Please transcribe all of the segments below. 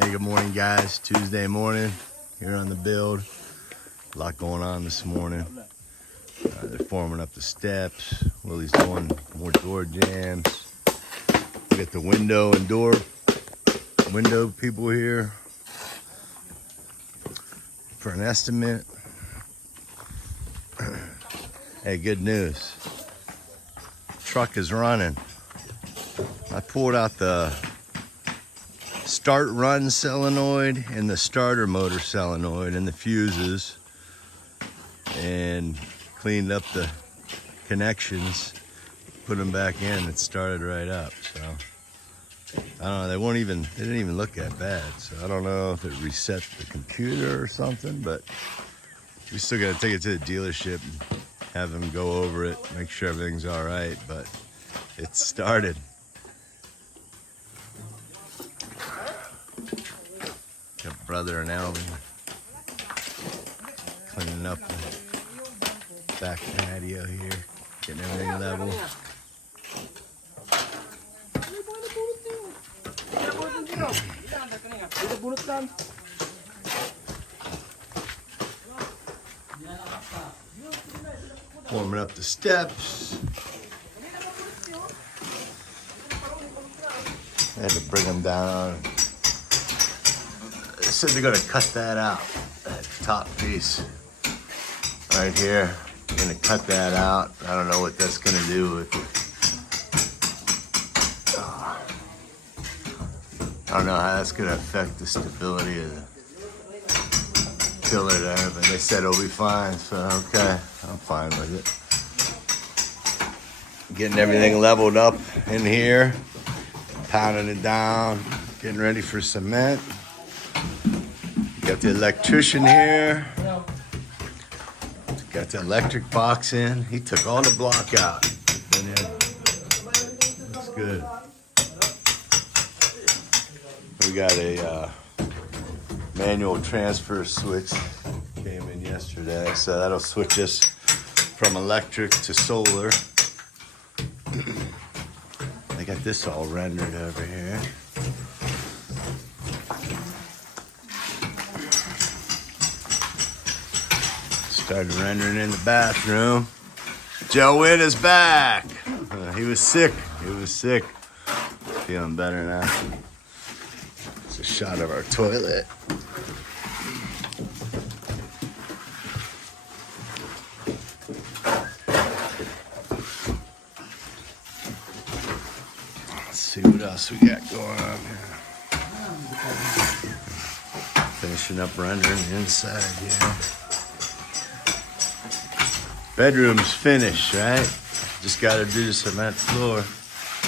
Hey, good morning, guys. Tuesday morning here on the build. A lot going on this morning. They're forming up the steps. Willie's doing more door jams. We got the window people here for an estimate. Hey, good news. Truck is running. I pulled out the start run solenoid and the starter motor solenoid and the fuses and cleaned up the connections, put them back in. It started right up. So I don't know, they didn't even look that bad. So I don't know if it reset the computer or something, but we still got to take it to the dealership and have them go over it, make sure everything's all right. But it started. Got brother and Alvin cleaning up the back patio here, getting everything level. Warming up the steps. I had to bring them down. They said they're gonna cut that out, that top piece right here. They're gonna cut that out. I don't know what that's gonna do with it. I don't know how that's gonna affect the stability of the pillar there, but they said it'll be fine, so okay, I'm fine with it. Getting everything leveled up in here, pounding it down, getting ready for cement. Got the electrician here. Got the electric box in. He took all the block out. Looks good. We got a manual transfer switch. Came in yesterday, so that'll switch us from electric to solar. I got this all rendered over here. Started rendering in the bathroom. Joe Witt is back. He was sick. Feeling better now. It's a shot of our toilet. Let's see what else we got going on here. Finishing up rendering the inside here. Bedroom's finished, right? Just got to do the cement floor.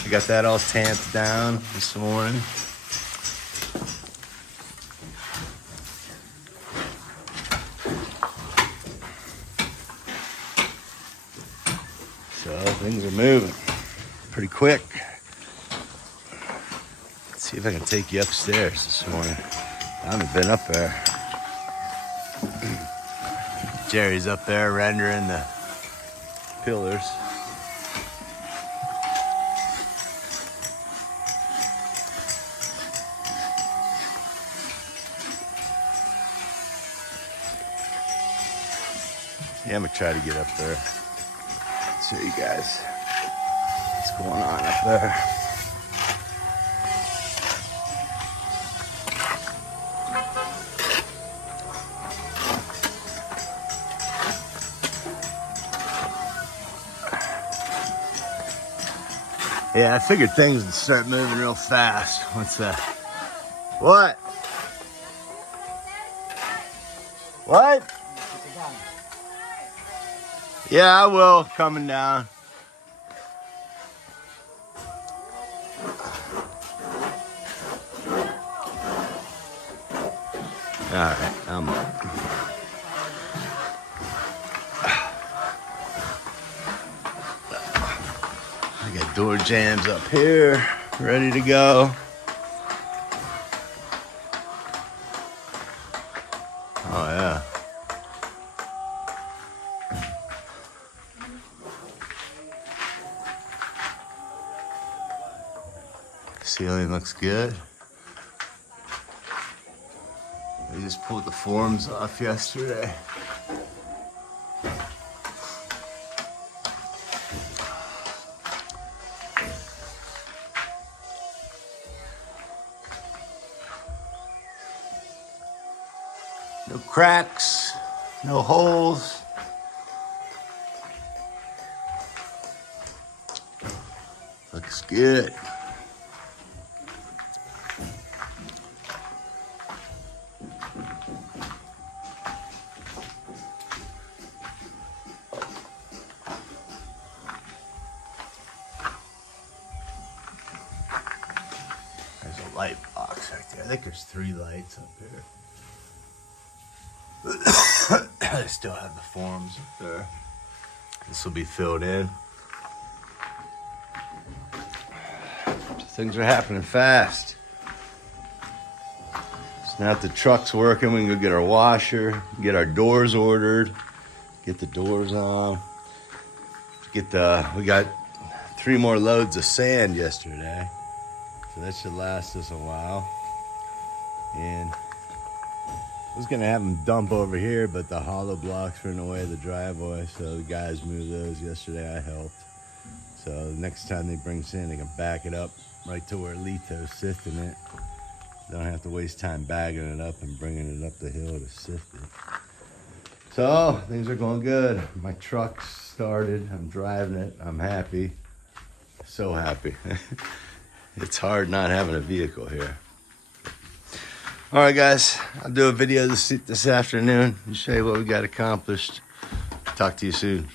I got that all tamped down this morning. So things are moving pretty quick. Let's see if I can take you upstairs this morning. I haven't been up there. Jerry's up there rendering the pillars. Yeah, I'm gonna try to get up there. Show you guys what's going on up there. Yeah, I figured things would start moving real fast. What's that? What? What? Yeah, I will. Coming down. All right, I'm up. I got door jams up here, ready to go. Oh yeah. Ceiling looks good. We just pulled the forms off yesterday. No cracks, no holes. Looks good. There's a light box right there. I think there's 3 lights up here. I still have the forms up there. This will be filled in. Things are happening fast. So now that the truck's working, we can go get our washer, get our doors ordered, get the doors on. We got 3 more loads of sand yesterday. So that should last us a while. And I was gonna have them dump over here, but the hollow blocks were in the way of the driveway, so the guys moved those yesterday. I helped. So the next time they bring sand, they can back it up right to where Lito's sifting it. Don't have to waste time bagging it up and bringing it up the hill to sift it. So things are going good. My truck's started. I'm driving it. I'm happy. So happy. It's hard not having a vehicle here. All right, guys, I'll do a video this afternoon and show you what we got accomplished. Talk to you soon.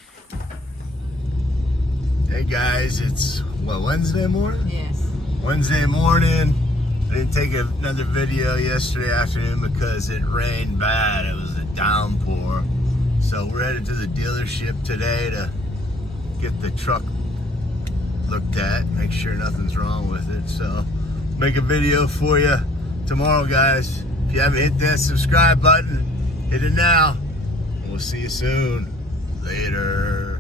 Hey, guys, it's, what, Wednesday morning? Yes. Wednesday morning. I didn't take another video yesterday afternoon because it rained bad. It was a downpour. So we're headed to the dealership today to get the truck looked at, make sure nothing's wrong with it. So make a video for you tomorrow, guys. If you haven't hit that subscribe button, hit it now. And we'll see you soon. Later.